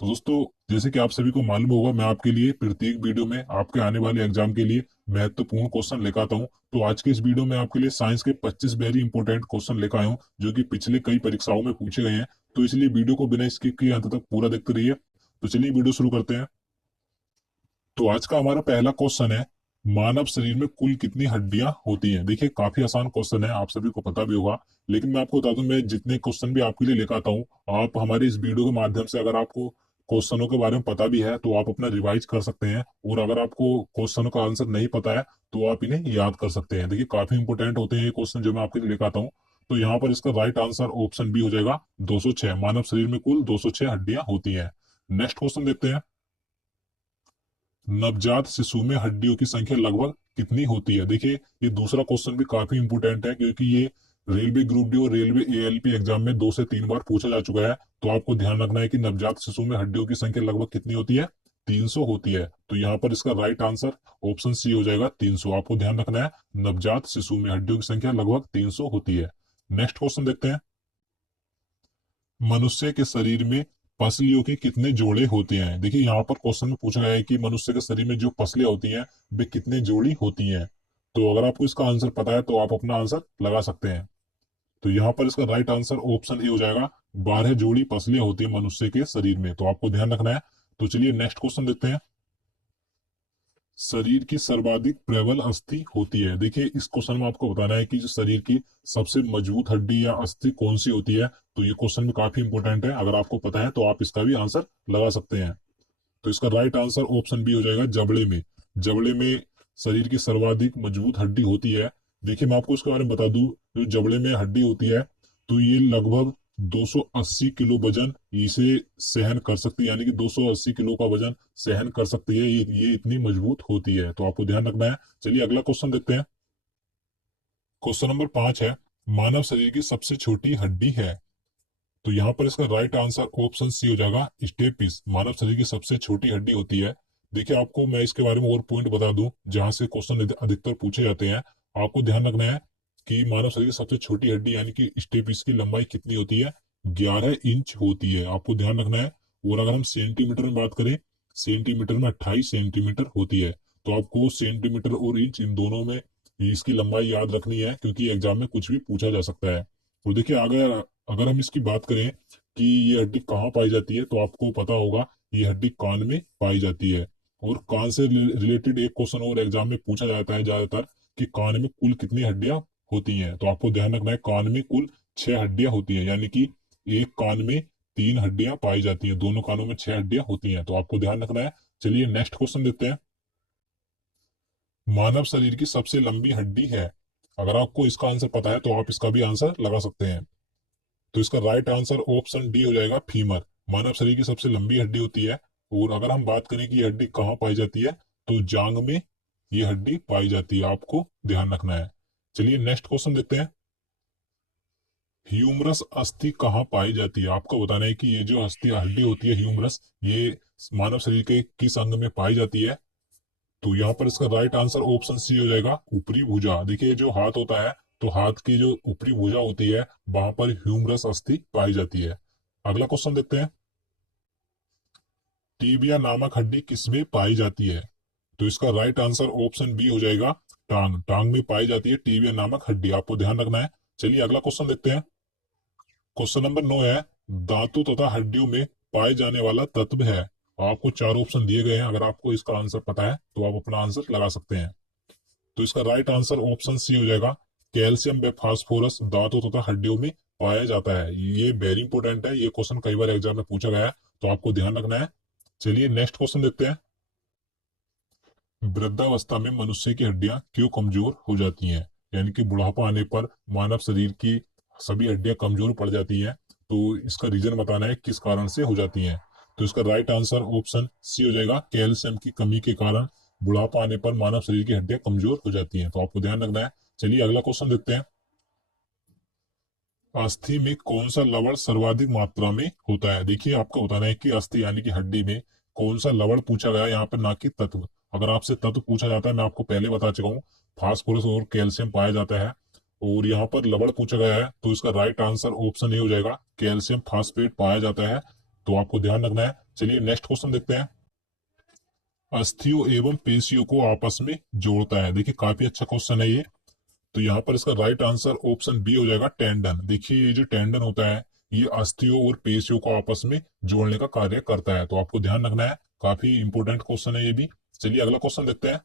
तो दोस्तों, जैसे कि आप सभी को मालूम होगा, मैं आपके लिए प्रत्येक वीडियो में आपके आने वाले एग्जाम के लिए महत्वपूर्ण क्वेश्चन लेकर आता हूं। तो आज के इस वीडियो में आपके लिए साइंस के 25 वेरी इंपॉर्टेंट क्वेश्चन लेकर आया हूं, जो कि पिछले कई परीक्षाओं में पूछे गए हैं। तो इसलिए वीडियो को बिना स्किप किए अंत तक पूरा देखते रहिए। तो चलिए वीडियो शुरू करते हैं। तो आज का हमारा पहला क्वेश्चन है, मानव शरीर में कुल कितनी हड्डियां होती हैं। देखिए, काफी आसान क्वेश्चन है, आप सभी को पता भी होगा। लेकिन मैं आपको बता दूं, मैं जितने क्वेश्चन भी आपके लिए लेकर आता हूँ, आप हमारे इस वीडियो के माध्यम से अगर आपको क्वेश्चनों के बारे में पता भी है तो आप अपना रिवाइज कर सकते हैं। और अगर आपको क्वेश्चनों का आंसर नहीं पता है तो आप इन्हें याद कर सकते हैं। देखिए, काफी इंपोर्टेंट होते हैं ये क्वेश्चन जो मैं आपके लिए लेकर आता हूँ। तो यहाँ पर इसका राइट आंसर ऑप्शन बी हो जाएगा 206। मानव शरीर में कुल 206 हड्डियां होती हैं। नेक्स्ट क्वेश्चन देखते हैं। नवजात शिशु में हड्डियों की संख्या लगभग कितनी होती है। देखिए, ये दूसरा क्वेश्चन भी काफी इंपोर्टेंट है, क्योंकि ये रेलवे ग्रुप डी और रेलवे एएलपी एग्जाम में 2 से 3 बार पूछा जा चुका है। तो आपको ध्यान रखना है कि नवजात शिशु में हड्डियों की संख्या लगभग कितनी होती है। 300 होती है। तो यहाँ पर इसका राइट आंसर ऑप्शन सी हो जाएगा 300। आपको ध्यान रखना है, नवजात शिशु में हड्डियों की संख्या लगभग 300 होती है। नेक्स्ट क्वेश्चन देखते हैं। मनुष्य के शरीर में पसलियों के कितने जोड़े होते हैं। देखिए, यहाँ पर क्वेश्चन में पूछा गया है कि मनुष्य के शरीर में जो पसलियां होती हैं वे कितने जोड़ी होती हैं। तो अगर आपको इसका आंसर पता है तो आप अपना आंसर लगा सकते हैं। तो यहाँ पर इसका राइट आंसर ऑप्शन ए हो जाएगा, 12 जोड़ी पसलियां होती है मनुष्य के शरीर में। तो आपको ध्यान रखना है। तो चलिए नेक्स्ट क्वेश्चन देखते हैं। शरीर की सर्वाधिक प्रबल अस्थि होती है। देखिए, इस क्वेश्चन में आपको बताना है कि जो शरीर की सबसे मजबूत हड्डी या अस्थि कौन सी होती है। तो ये क्वेश्चन भी काफी इंपोर्टेंट है, अगर आपको पता है तो आप इसका भी आंसर लगा सकते हैं। तो इसका राइट आंसर ऑप्शन बी हो जाएगा, जबड़े में। जबड़े में शरीर की सर्वाधिक मजबूत हड्डी होती है। देखिए, मैं आपको इसके बारे में बता दूं, जो जबड़े में हड्डी होती है तो ये लगभग 280 किलो वजन इसे सहन कर सकती है, यानी कि 280 किलो का वजन सहन कर सकती है। ये इतनी मजबूत होती है। तो आपको ध्यान रखना है। चलिए अगला क्वेश्चन देखते हैं। क्वेश्चन नंबर 5 है, मानव शरीर की सबसे छोटी हड्डी है। तो यहाँ पर इसका राइट आंसर ऑप्शन सी हो जाएगा, स्टेपिस। मानव शरीर की सबसे छोटी हड्डी होती है। देखिए, आपको मैं इसके बारे में और पॉइंट बता दूं जहां से क्वेश्चन अधिकतर पूछे जाते हैं। आपको ध्यान रखना है कि मानव शरीर की सबसे छोटी हड्डी यानी कि स्टेपिस की लंबाई कितनी होती है, 11 इंच होती है। आपको ध्यान रखना है। और अगर हम सेंटीमीटर में बात करें, सेंटीमीटर में 28 सेंटीमीटर होती है। तो आपको सेंटीमीटर और इंच इन दोनों में इसकी लंबाई याद रखनी है, क्योंकि एग्जाम में कुछ भी पूछा जा सकता है। और देखिए, अगर अगर हम इसकी बात करें कि ये हड्डी कहाँ पाई जाती है, तो आपको पता होगा ये हड्डी कान में पाई जाती है। और कान से रिलेटेड एक क्वेश्चन और एग्जाम में पूछा जाता है ज्यादातर, कि कान में कुल कितनी हड्डियां होती हैं। तो आपको ध्यान रखना है, कान में कुल 6 हड्डियां होती हैं, यानी कि एक कान में 3 हड्डियां पाई जाती हैं, दोनों कानों में 6 हड्डियां होती हैं। तो आपको ध्यान रखना है। चलिए नेक्स्ट क्वेश्चन देखते हैं। मानव शरीर की सबसे लंबी हड्डी है। अगर आपको इसका आंसर पता है तो आप इसका भी आंसर लगा सकते हैं। तो इसका राइट आंसर ऑप्शन डी हो जाएगा, फीमर। मानव शरीर की सबसे लंबी हड्डी होती है। और अगर हम बात करें कि ये हड्डी कहाँ पाई जाती है, तो जांग में ये हड्डी पाई जाती है। आपको ध्यान रखना है। चलिए नेक्स्ट क्वेश्चन देखते हैं। ह्यूमरस अस्थि कहाँ पाई जाती है। आपको बताना है कि ये जो अस्थि हड्डी होती है ह्यूमरस, ये मानव शरीर के किस अंग में पाई जाती है। तो यहाँ पर इसका राइट आंसर ऑप्शन सी हो जाएगा, ऊपरी भुजा। देखिए, जो हाथ होता है तो हाथ की जो ऊपरी भुजा होती है वहां पर ह्यूमरस अस्थि पाई जाती है। अगला क्वेश्चन देखते हैं। टीबिया नामक हड्डी किसमें पाई जाती है। तो इसका राइट आंसर ऑप्शन बी हो जाएगा, टांग। टांग में पाई जाती है टीबिया नामक हड्डी। आपको ध्यान रखना है। चलिए अगला क्वेश्चन देखते हैं। क्वेश्चन नंबर 9 है, धातु तथा हड्डियों में पाए जाने वाला तत्व है। आपको 4 ऑप्शन दिए गए हैं, अगर आपको इसका आंसर पता है तो आप अपना आंसर लगा सकते हैं। तो इसका राइट आंसर ऑप्शन सी हो जाएगा, कैल्शियम व फास्फोरस दांतों तथा हड्डियों में पाया जाता है। ये वेरी इंपॉर्टेंट है, ये क्वेश्चन कई बार एग्जाम में पूछा गया है, तो आपको ध्यान रखना है। चलिए नेक्स्ट क्वेश्चन देखते हैं। वृद्धावस्था में मनुष्य की हड्डियां क्यों कमजोर हो जाती हैं। यानी कि बुढ़ापा आने पर मानव शरीर की सभी हड्डियां कमजोर पड़ जाती हैं। तो इसका रीजन बताना है किस कारण से हो जाती हैं। तो इसका राइट आंसर ऑप्शन सी हो जाएगा, कैल्शियम की कमी के कारण बुढ़ापा आने पर मानव शरीर की हड्डियां कमजोर हो जाती हैं। तो आपको ध्यान रखना है। चलिए अगला क्वेश्चन देखते हैं। अस्थि में कौन सा लवण सर्वाधिक मात्रा में होता है। देखिए, आपको बताना है कि अस्थि यानी कि हड्डी में कौन सा लवण पूछा गया है यहाँ पर, ना कि तत्व। अगर आपसे तत्व पूछा जाता है, मैं आपको पहले बता चुका हूँ, फास्फोरस और कैल्शियम पाया जाता है। और यहाँ पर लवण पूछा गया है तो इसका राइट आंसर ऑप्शन ए हो जाएगा, कैल्शियम फास्फेट पाया जाता है। तो आपको ध्यान रखना है। चलिए नेक्स्ट क्वेश्चन देखते हैं। अस्थियों एवं पेशियों को आपस में जोड़ता है। देखिए काफी अच्छा क्वेश्चन है ये। तो यहाँ पर इसका राइट आंसर ऑप्शन बी हो जाएगा, टेंडन। देखिए ये जो टेंडन होता है ये अस्थियों और पेशियों को आपस में जोड़ने का कार्य करता है। तो आपको ध्यान रखना है, काफी इंपोर्टेंट क्वेश्चन है ये भी। चलिए अगला क्वेश्चन देखते हैं।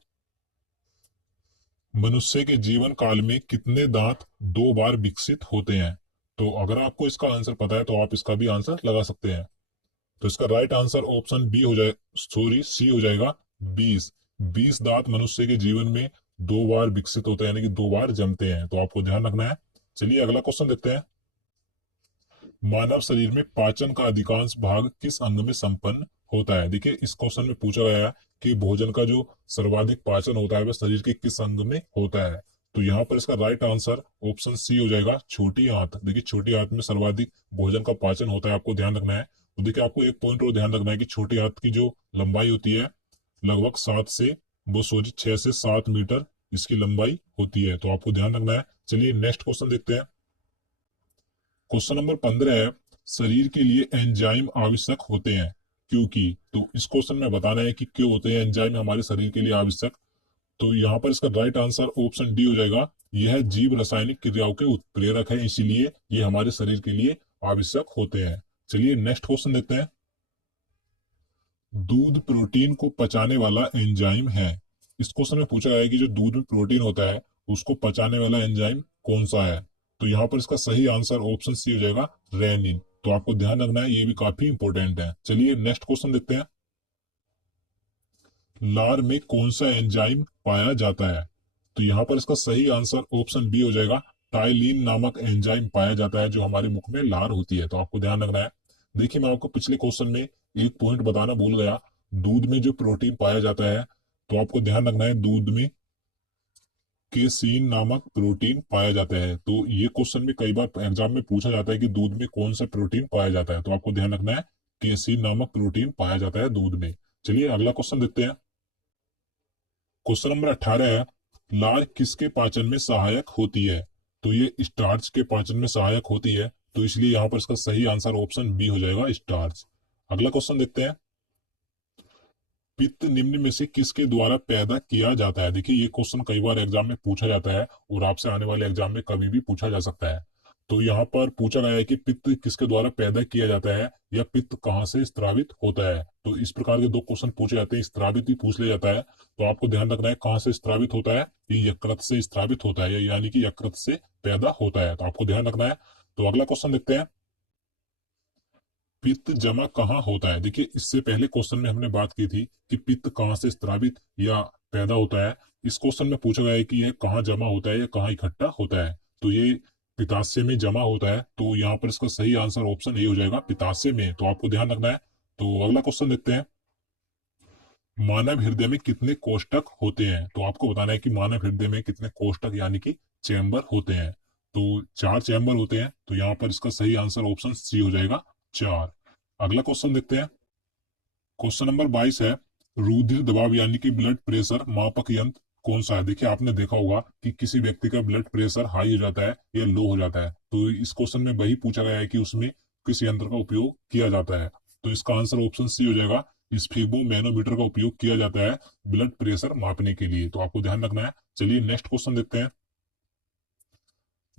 मनुष्य के जीवन काल में कितने दांत 2 बार विकसित होते हैं? तो अगर आपको इसका आंसर पता है तो आप इसका भी आंसर लगा सकते हैं। तो इसका राइट आंसर ऑप्शन बी हो जाए, सॉरी सी हो जाएगा, 20। 20 दांत मनुष्य के जीवन में 2 बार विकसित होते हैं, यानी कि 2 बार जमते हैं। तो आपको ध्यान रखना है। चलिए अगला क्वेश्चन देखते हैं। मानव शरीर में पाचन का अधिकांश भाग किस अंग में संपन्न होता है? देखिए इस क्वेश्चन में पूछा गया है कि भोजन का जो सर्वाधिक पाचन होता है वह शरीर के किस अंग में होता है? तो यहाँ पर इसका राइट आंसर ऑप्शन सी हो जाएगा, छोटी आंत। देखिए छोटी आंत में सर्वाधिक भोजन का पाचन होता है, आपको ध्यान रखना है। तो देखिए आपको एक पॉइंट और ध्यान रखना है कि छोटी आंत की जो लंबाई होती है लगभग 6 से 7 मीटर इसकी लंबाई होती है। तो आपको ध्यान रखना है। चलिए नेक्स्ट क्वेश्चन देखते हैं। क्वेश्चन नंबर 15 है, शरीर के लिए एंजाइम आवश्यक होते हैं क्योंकि? तो इस क्वेश्चन में बताना है कि क्यों होते हैं एंजाइम हमारे शरीर के लिए आवश्यक। तो यहाँ पर इसका राइट आंसर ऑप्शन डी हो जाएगा, यह जीव रासायनिक क्रियाओं के उत्प्रेरक है, इसीलिए ये हमारे शरीर के लिए आवश्यक होते हैं। चलिए नेक्स्ट क्वेश्चन देखते हैं। दूध प्रोटीन को पचाने वाला एंजाइम है। इस क्वेश्चन में पूछा गया है कि जो दूध में प्रोटीन होता है उसको पचाने वाला एंजाइम कौन सा है? तो यहाँ पर इसका सही आंसर ऑप्शन सी हो जाएगा, रेनिन। तो आपको ध्यान रखना है, ये भी काफी इंपॉर्टेंट है। चलिए नेक्स्ट क्वेश्चन देखते हैं। लार में कौन सा एंजाइम पाया जाता है? तो यहाँ पर इसका सही आंसर ऑप्शन बी हो जाएगा, टाइलिन नामक एंजाइम पाया जाता है जो हमारे मुख में लार होती है। तो आपको ध्यान रखना है। देखिए मैं आपको पिछले क्वेश्चन में एक पॉइंट बताना भूल गया, दूध में जो प्रोटीन पाया जाता है तो आपको ध्यान रखना है दूध में केसीन नामक प्रोटीन पाया जाता है। तो ये क्वेश्चन में कई बार एग्जाम में पूछा जाता है कि दूध में कौन सा प्रोटीन पाया जाता है, तो आपको ध्यान रखना है केसीन नामक प्रोटीन पाया जाता है दूध में। चलिए अगला क्वेश्चन देखते हैं। क्वेश्चन नंबर 18 है, लार किसके पाचन में सहायक होती है? तो ये स्टार्च के पाचन में सहायक होती है, तो इसलिए यहाँ पर इसका सही आंसर ऑप्शन बी हो जाएगा, स्टार्च। अगला क्वेश्चन देखते हैं। पित्त निम्न में से किसके द्वारा पैदा किया जाता है? देखिए ये क्वेश्चन कई बार एग्जाम में पूछा जाता है और आपसे आने वाले एग्जाम में कभी भी पूछा जा सकता है। तो यहाँ पर पूछा गया है कि पित्त किसके द्वारा पैदा किया जाता है या पित्त कहाँ से स्त्रावित होता है। तो इस प्रकार के दो क्वेश्चन पूछे जाते हैं, स्त्रावित भी पूछ लिया जाता है। तो आपको ध्यान रखना है कहाँ से स्त्रावित होता है, ये यकृत से स्त्रावित होता है, यानी कि यकृत से पैदा होता है। तो आपको ध्यान रखना है। तो अगला क्वेश्चन देखते हैं। पित्त जमा कहाँ होता है? देखिए इससे पहले क्वेश्चन में हमने बात की थी कि पित्त कहाँ से स्त्रावित या पैदा होता है। इस क्वेश्चन में पूछा गया है कि यह कहाँ जमा होता है या कहाँ इकट्ठा होता है। तो ये पित्ताशय में जमा होता है, तो यहाँ पर इसका सही आंसर ऑप्शन ए हो जाएगा, पित्ताशय में। तो आपको ध्यान रखना है। तो अगला क्वेश्चन देखते हैं। मानव हृदय में कितने कोष्ठक होते हैं? तो आपको बताना है कि मानव हृदय में कितने कोष्ठक यानी कि चैम्बर होते हैं। तो 4 चैम्बर होते हैं, तो यहाँ पर इसका सही आंसर ऑप्शन सी हो जाएगा, 4। अगला क्वेश्चन देखते हैं। क्वेश्चन नंबर 22 है, रुधिर दबाव यानी कि ब्लड प्रेशर मापक यंत्र कौन सा है? देखिए आपने देखा होगा कि किसी व्यक्ति का ब्लड प्रेशर हाई हो जाता है या लो हो जाता है, तो इस क्वेश्चन में वही पूछा गया है कि उसमें किस यंत्र का उपयोग किया जाता है। तो इसका आंसर ऑप्शन सी हो जाएगा, स्फीगो मैनोमीटर का उपयोग किया जाता है ब्लड प्रेशर मापने के लिए। तो आपको ध्यान रखना है। चलिए नेक्स्ट क्वेश्चन देखते हैं।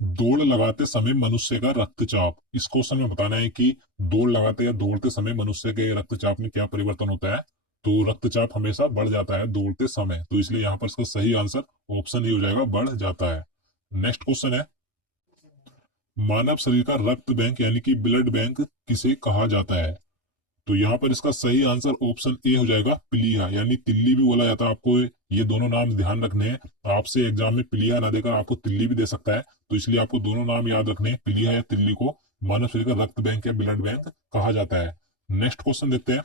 दौड़ लगाते समय मनुष्य का रक्तचाप, इस क्वेश्चन में बताना है कि दौड़ लगाते या दौड़ते समय मनुष्य के रक्तचाप में क्या परिवर्तन होता है। तो रक्तचाप हमेशा बढ़ जाता है दौड़ते समय, तो इसलिए यहाँ पर इसका सही आंसर ऑप्शन ए हो जाएगा, बढ़ जाता है। नेक्स्ट क्वेश्चन है, मानव शरीर का रक्त बैंक यानी कि ब्लड बैंक किसे कहा जाता है? तो यहाँ पर इसका सही आंसर ऑप्शन ए हो जाएगा, प्लीहा, यानी तिल्ली भी बोला जाता है। आपको ये दोनों नाम ध्यान रखने हैं, आपसे एग्जाम में प्लीहा ना देकर आपको तिल्ली भी दे सकता है, तो इसलिए आपको दोनों नाम याद रखने हैं, प्लीहा या तिल्ली को मानव शरीर का रक्त बैंक या ब्लड बैंक कहा जाता है। नेक्स्ट क्वेश्चन देखते हैं।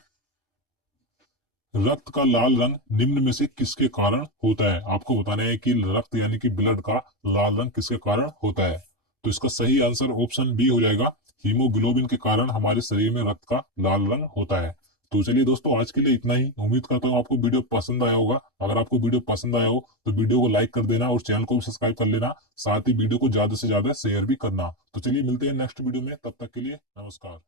रक्त का लाल रंग निम्न में से किसके कारण होता है? आपको बताना है कि रक्त यानी कि ब्लड का लाल रंग किसके कारण होता है। तो इसका सही आंसर ऑप्शन बी हो जाएगा, हीमोग्लोबिन के कारण हमारे शरीर में रक्त का लाल रंग होता है। तो चलिए दोस्तों आज के लिए इतना ही। उम्मीद करता हूँ आपको वीडियो पसंद आया होगा। अगर आपको वीडियो पसंद आया हो तो वीडियो को लाइक कर देना और चैनल को भी सब्सक्राइब कर लेना, साथ ही वीडियो को ज्यादा से ज्यादा शेयर भी करना। तो चलिए मिलते हैं नेक्स्ट वीडियो में, तब तक के लिए नमस्कार।